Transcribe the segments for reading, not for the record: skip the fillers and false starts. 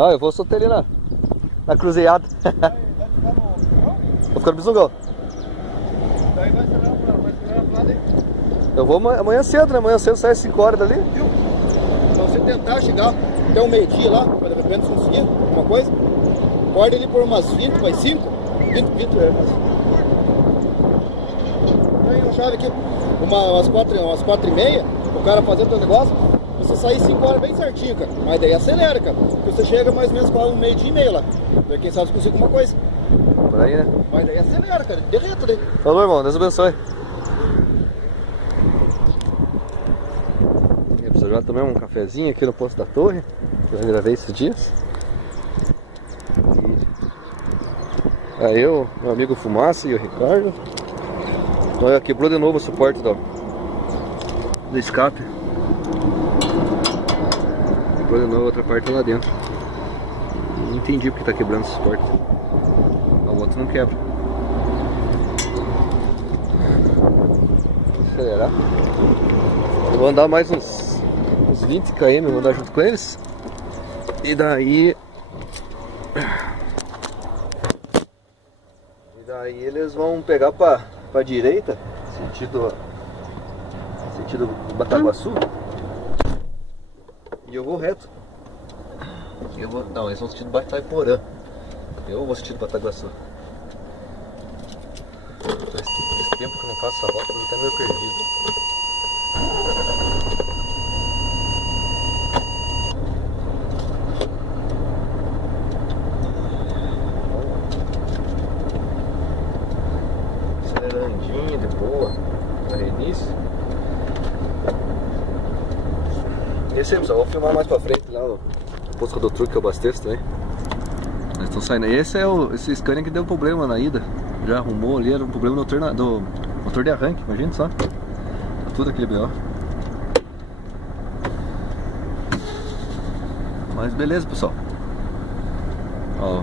Ah, eu vou soltar ali na cruzeada. Vou ficar no Bisungão. Daí vai esperar pro lado aí. Eu vou amanhã cedo, né? Amanhã cedo sai às 5 horas dali. Viu? Se você tentar chegar até o meio-dia lá, para de repente conseguir alguma coisa, pode ele por umas 20, mais 5. 20 é mais. Tem uma chave aqui, umas 4h30, o cara fazer o teu negócio, você sair 5 horas bem certinho, cara. Mas daí acelera, cara. Porque você chega mais ou menos para um meio-dia e meio lá. Daí quem sabe se consegue alguma coisa. Por aí, né? Mas daí acelera, cara. Derreta daí. Falou, irmão. Deus abençoe. Eu já tomei um cafezinho aqui no posto da torre. Já gravei esses dias. E aí eu, meu amigo Fumaça e o Ricardo. Olha, quebrou de novo o suporte do escape. Quebrou de novo a outra parte lá dentro. Não entendi porque tá quebrando esse suporte. O outro não quebra. Vou acelerar. Eu vou andar mais uns 20 km, vou andar junto com eles. E daí eles vão pegar pra direita, sentido Bataguaçu. E eu vou reto. Não, eles vão sentido Itaiporã. Eu vou sentido Bataguaçu. Esse tempo que eu não faço essa volta, eu tô até meio perdido. Acelerandinho, de boa, no reinício. Esse aí, pessoal, vou filmar mais pra frente lá o posto do truque que eu abasteço também. Eles estão saindo. Esse Scania que deu problema na ida. Já arrumou ali, era um problema do motor de arranque, imagina só. Tá tudo aquele BO. Mas beleza, pessoal. Ó,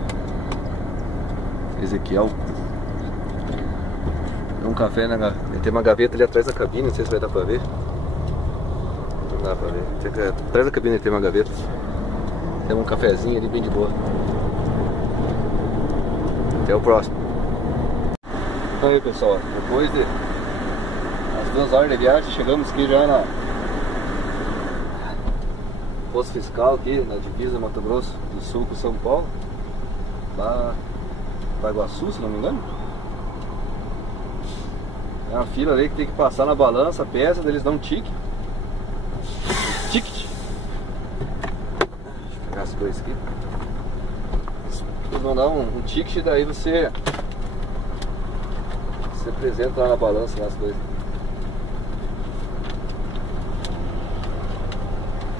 Ezequiel. Tem um café tem uma gaveta ali atrás da cabine, não sei se vai dar pra ver. Não dá pra ver. Atrás da cabine tem uma gaveta. Tem um cafezinho ali bem de boa. Até o próximo. Aí, pessoal, depois de as 2 horas de viagem, chegamos aqui já na posto fiscal aqui, na divisa Mato Grosso do Sul com São Paulo, lá para Iguaçu, se não me engano. É uma fila ali que tem que passar na balança, pesa, eles dão um ticket. Deixa eu pegar as coisas aqui. Eles vão dar um ticket, daí você apresenta lá na balança as coisas.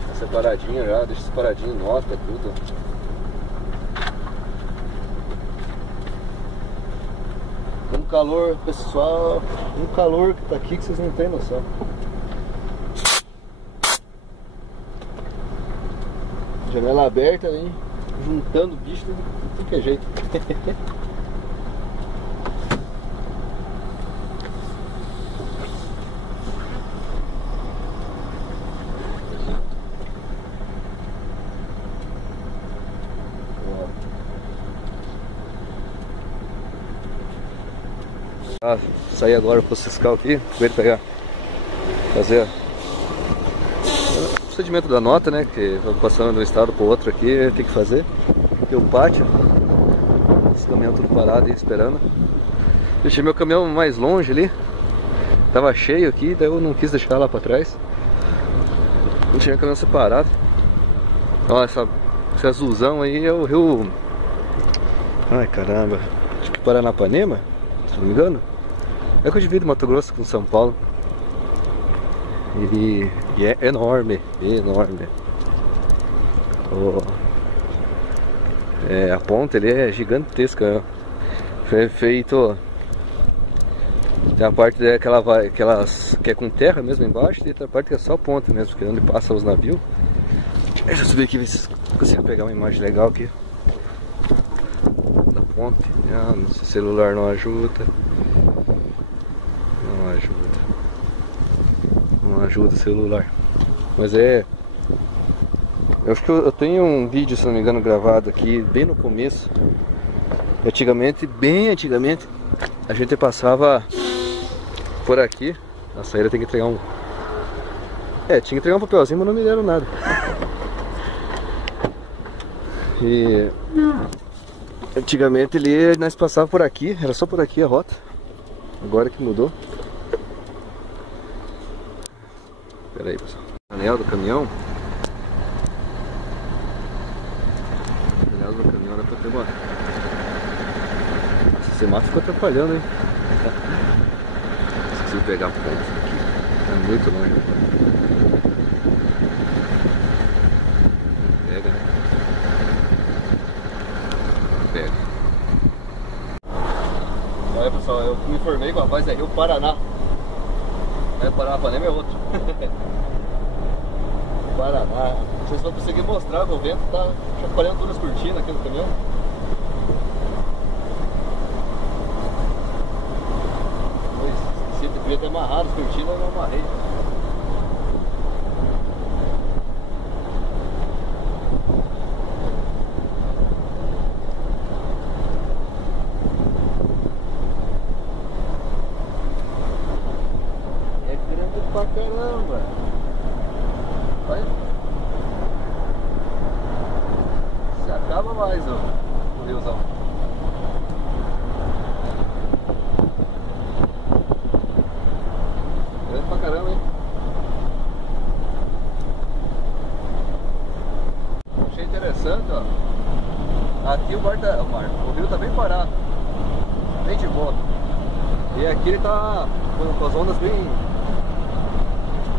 Tá separadinho já, deixa separadinho, nota, tudo. Um calor, pessoal, um calor que tá aqui que vocês não tem noção. Janela aberta, hein? Juntando bicho, de tudo que é jeito. Saí agora pro fiscal aqui, com ele pegar, fazer o procedimento da nota, né? Que passando de um estado pro outro aqui, tem que fazer. Aqui o pátio, esse caminhão tudo parado aí esperando. Deixei meu caminhão mais longe ali, tava cheio aqui, daí eu não quis deixar lá pra trás. Deixei o caminhão separado. Ó, esse azulzão aí é o rio. Ai caramba, acho que Paranapanema, se não me engano. É que eu divido Mato Grosso com São Paulo. E é enorme, enorme. A ponta ali é gigantesca. Foi feito. Tem a parte aquelas que é com terra mesmo embaixo, e tem a parte que é só ponta mesmo, que é onde passa os navios. Deixa eu subir aqui, ver se consigo pegar uma imagem legal aqui da ponte. Ah, nosso celular não ajuda. Não ajuda o celular. Mas é Eu acho que eu tenho um vídeo, se não me engano, gravado aqui bem no começo. Antigamente, bem antigamente, a gente passava por aqui. A saída tem que entregar um... tinha que entregar um papelzinho, mas não me deram nada. E... antigamente nós passávamos por aqui, era só por aqui a rota. Agora que mudou. Pera aí, pessoal. Anel do caminhão. Anel do caminhão dá pra ter uma... Esse semáforo ficou atrapalhando, hein? Esqueci de pegar a ponta aqui. É muito longe. Pega, né? Pega. Olha, pessoal, eu me informei com a voz aí, o Paraná. Não é Paranapanema, é outro. Paraná. Não sei se vou conseguir mostrar, o vento tá chacoalhando todas as cortinas aqui no caminhão. Esqueci, devia ter amarrado as cortinas, eu não amarrei. Pra caramba, vai, se acaba mais o riozão. Grande pra caramba, hein? Achei interessante, ó. Aqui o rio tá bem parado, bem de boa. E aqui ele tá com as ondas bem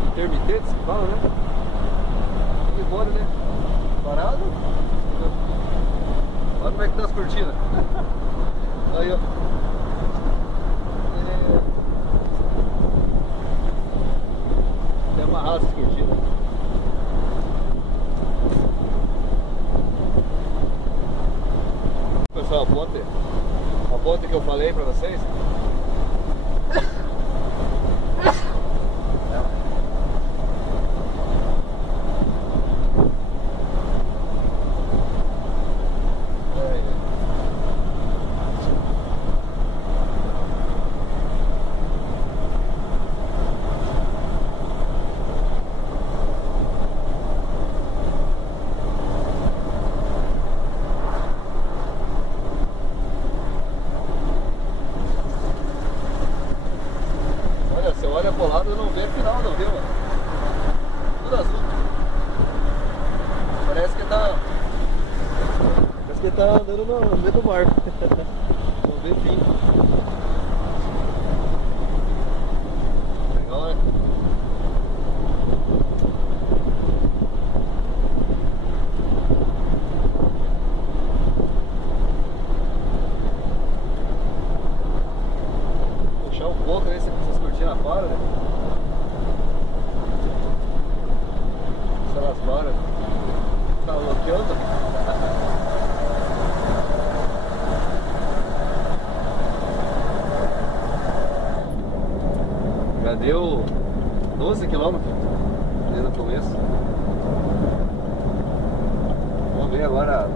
intermitentes, que fala, né? E embora, né? Parado. Olha como é que tá as cortinas. Aí, ó. Tem amarrado as cortinas. Pessoal, a ponte que eu falei pra vocês. Você olha pro lado e não vê o final do rio, mano. Tudo azul. Parece que tá andando no meio do mar. Não vê fim. Legal, né? Puxar um pouco aí, essas cortinas fora, né? Se elas param, tá bloqueando. Já deu 12 quilômetros desde o começo. Vamos ver agora,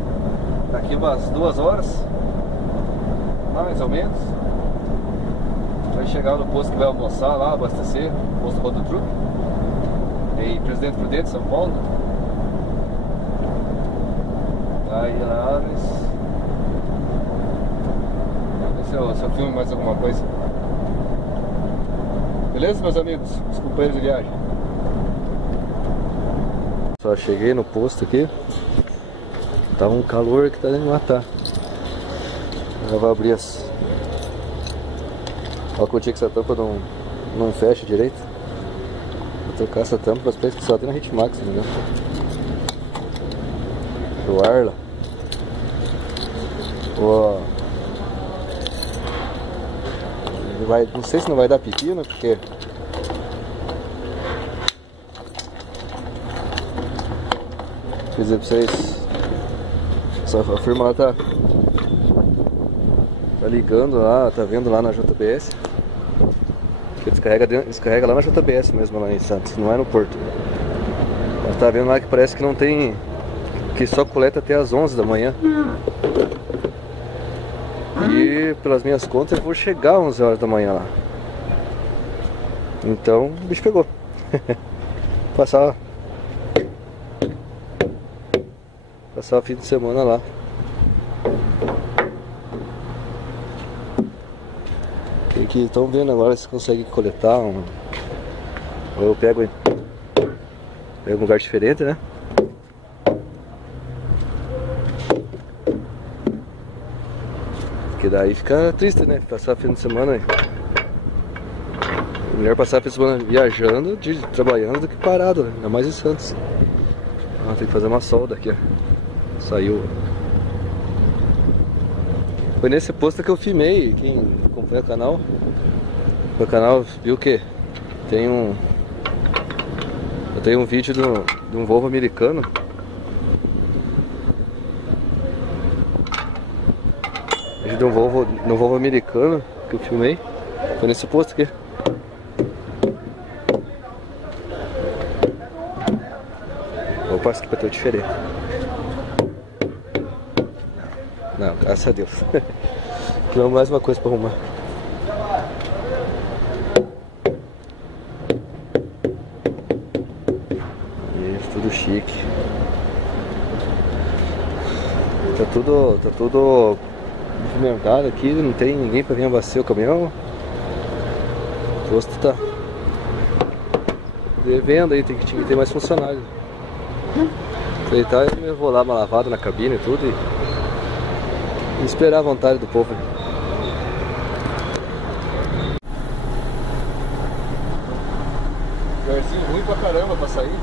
daqui umas 2 horas, mais ou menos. Vai chegar no posto que vai almoçar lá, abastecer, posto Rodo Truck, em Presidente Prudente, São Paulo. Aí lá, vamos ver se eu filmo mais alguma coisa. Beleza, meus amigos, os companheiros de viagem? Só cheguei no posto aqui. Tava um calor que tá de matar. Já vou abrir as... Olha que eu tinha que essa tampa não fecha direito. Vou trocar essa tampa para as peças que só tem na Hitmax, não é? Do Arla. Ó. Não sei se não vai dar pepino, porque... Quer dizer pra vocês... A firma lá tá ligando lá, tá vendo lá na JBS. Que descarrega lá na JBS mesmo, lá em Santos, não é no Porto. Mas tá vendo lá que parece que não tem que só coleta até as 11 da manhã. E pelas minhas contas eu vou chegar às 11 horas da manhã lá. Então o bicho pegou. Passar o fim de semana lá. Tem que estão vendo agora se consegue coletar um. Ou eu pego um lugar diferente, né? Porque daí fica triste, né? Passar o fim de semana. É melhor passar a fim de semana viajando, trabalhando do que parado, né? Ainda mais em Santos. Ah, tem que fazer uma solda aqui, ó. Saiu. Foi nesse posto que eu filmei. Quem acompanha o canal viu que tem um. Eu tenho um vídeo de um Volvo americano. Vídeo de um Volvo americano que eu filmei. Foi nesse posto aqui. Vou passar aqui pra ter o diferente. Não, graças a Deus. Não, mais uma coisa pra arrumar. Isso, tudo chique. Tá tudo movimentado aqui, não tem ninguém pra vir abastecer o caminhão. O posto tá devendo aí, tem que ter mais funcionários. Aproveitar e eu vou lá uma lavada na cabine e tudo e esperar a vontade do povo. Lugarzinho ruim pra caramba pra sair.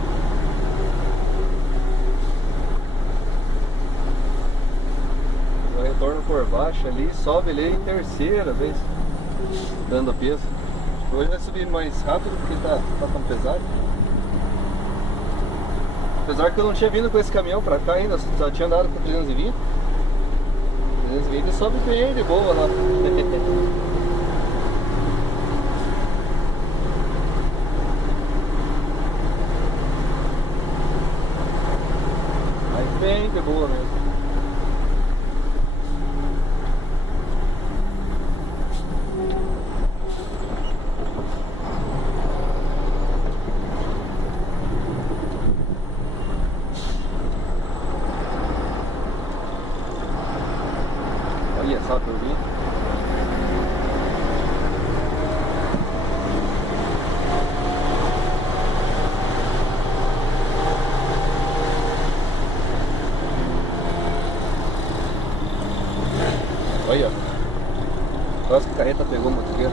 Eu retorno por baixo ali, sobe ali em terceira vez, dando peso. Hoje vai subir mais rápido porque tá tão pesado. Apesar que eu não tinha vindo com esse caminhão pra cá ainda, só tinha andado com 320. 320 sobe bem de boa lá. Mas bem de boa mesmo. Olha só a turbina. Olha, quase que a carreta pegou o motoqueiro.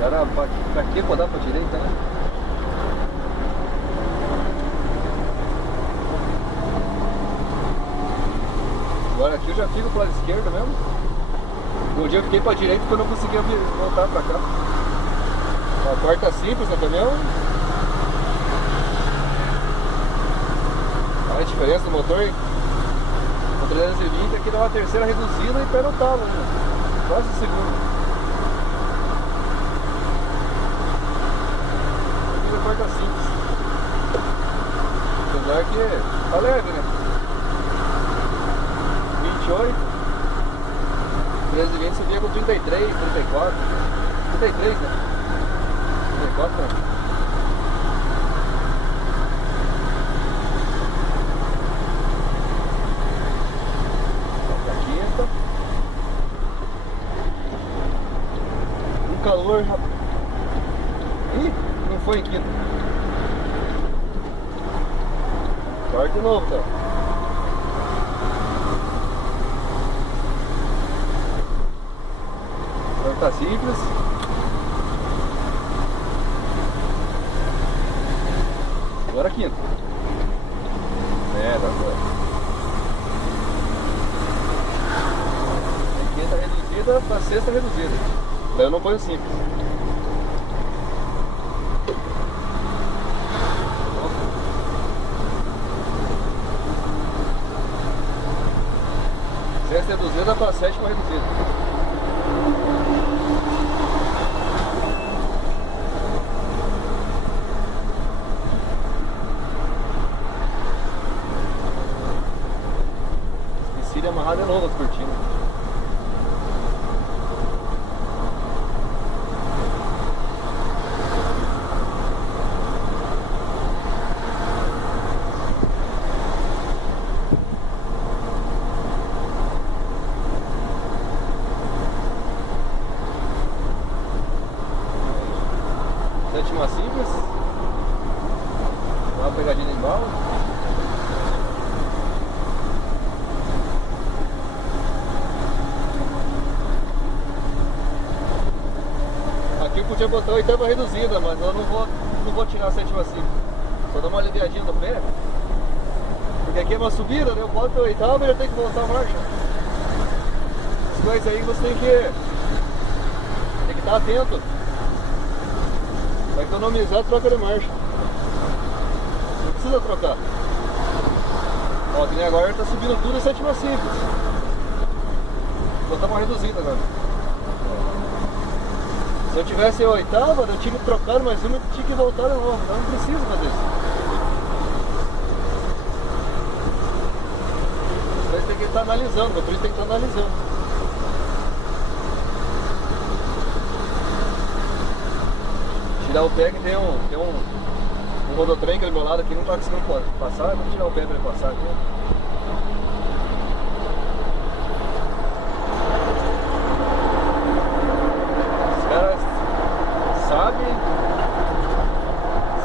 Cara, pra que rodar pra direita, né? Agora aqui eu já fico pro lado esquerdo mesmo. Um dia eu fiquei pra direita porque eu não conseguia voltar pra cá. A porta simples no caminhão. Olha a diferença do motor. O 320 aqui dá uma terceira reduzida e pé no talo, né? Quase segundo. Porta simples. Apesar que tá leve, né? 28. 320 subia com 33, 34. 33, né? 34, né? A quinta. Um calor. Ih, não foi em quinta. Corta de novo, cara. Então tá simples. Agora quinta. É, tá certo. Quinta reduzida pra sexta reduzida. Daí eu não ponho simples. Sexta reduzida para sétima reduzida. Sétima simples. Dá uma pegadinha em bala. Aqui eu podia botar a oitava reduzida, mas eu não vou tirar a sétima simples. Só dar uma aliviadinha no pé. Porque aqui é uma subida, né? Eu boto a oitava e já tenho que voltar a marcha. As coisas aí você tem que estar atento. Vai economizar a troca de marcha. Não precisa trocar. Ó, que nem agora tá subindo tudo em sétima simples. Vou botar uma reduzida agora. Se eu tivesse a oitava, eu tinha que trocar mais uma e tinha que voltar de novo. Eu não preciso fazer isso. Você tem que estar analisando, o motorista tem que estar analisando. Tirar o pé que tem um rodotrem que é do meu lado aqui, não está conseguindo passar, vou tirar o pé para ele passar aqui. Os caras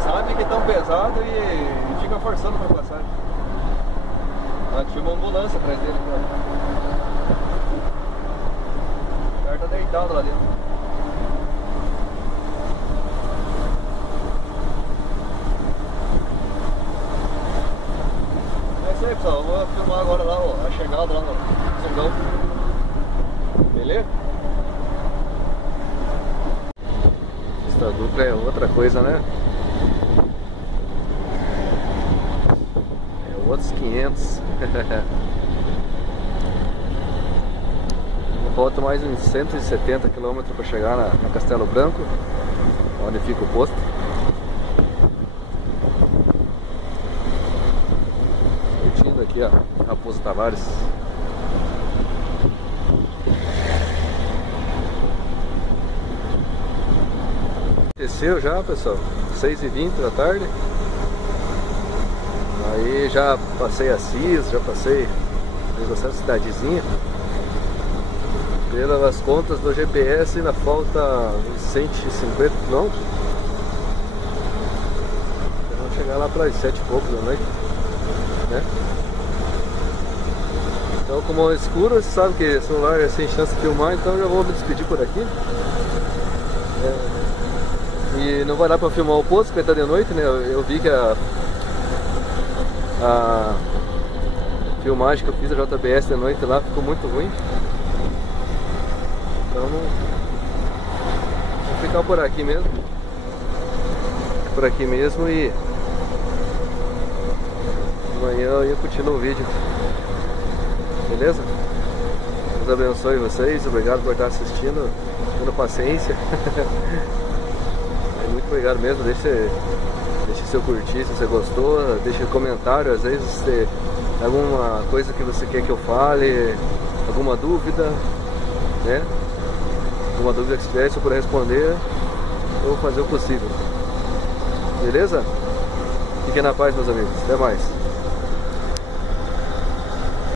sabem que estão pesados e ficam forçando para passar. Ah, tinha uma ambulância atrás dele. O cara tá deitado lá dentro. É isso aí, pessoal. Eu vou filmar agora lá, ó, a chegada lá no Sungão. Beleza? Esta dupla é outra coisa, né? É outros 500. Falta mais uns 170 km para chegar na Castelo Branco, onde fica o posto. Curtindo aqui a Raposo Tavares. Desceu já, pessoal, 6h20 da tarde. Aí já passei Assis, já passei essa cidadezinha. Pelas contas do GPS ainda falta uns 150 km. Vamos chegar lá para as 7 e pouco da noite, né? Então, como é escuro, você sabe que o celular é sem chance de filmar, então já vou me despedir por aqui. E não vai dar para filmar o posto, porque está de noite, né? Eu vi que a filmagem que eu fiz da JBS de noite lá ficou muito ruim. Então vou ficar por aqui mesmo. Por aqui mesmo e amanhã eu continuo o vídeo. Beleza? Deus abençoe vocês, obrigado por estar assistindo, tendo paciência. Muito obrigado mesmo, deixe seu curtir se você gostou, deixe comentário, às vezes se alguma coisa que você quer que eu fale, alguma dúvida, né? Alguma dúvida que tiver, se eu puder responder, eu vou fazer o possível. Beleza? Fiquem na paz, meus amigos. Até mais.